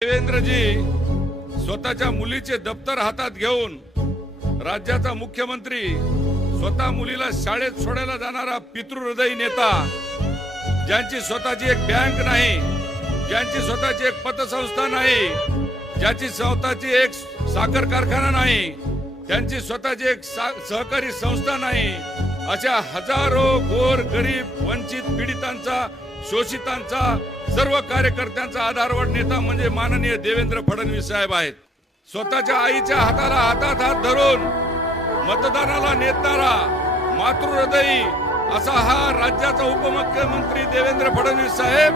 देवेंद्रजी स्वतःच्या मुलीचे दप्तर हातात घेऊन राज्याचा मुख्यमंत्री, स्वतः मुलीला शाळेत सोडायला जाणारा पितृहृदयी नेता, ज्यांची स्वतःची एक बँक नाही, ज्यांची स्वतःची एक पतसंस्था नाही, ज्याची स्वतःची एक साखर कारखाना नाही, त्यांची स्वतःची एक सहकारी संस्था नाही, अशा हजारो गोर गरीब वंचित पीडितांचा, शोषितांचा, सर्व कार्यकर्त्यांचा आधारवड नेता म्हणजे माननीय देवेंद्र फडणवीस साहेब आहेत। स्वतःच्या आईच्या हाताला हातात हात धरून मतदानाला नेताना मातृहृदयी असा हा राज्याचा उपमुख्यमंत्री देवेंद्र फडणवीस साहेब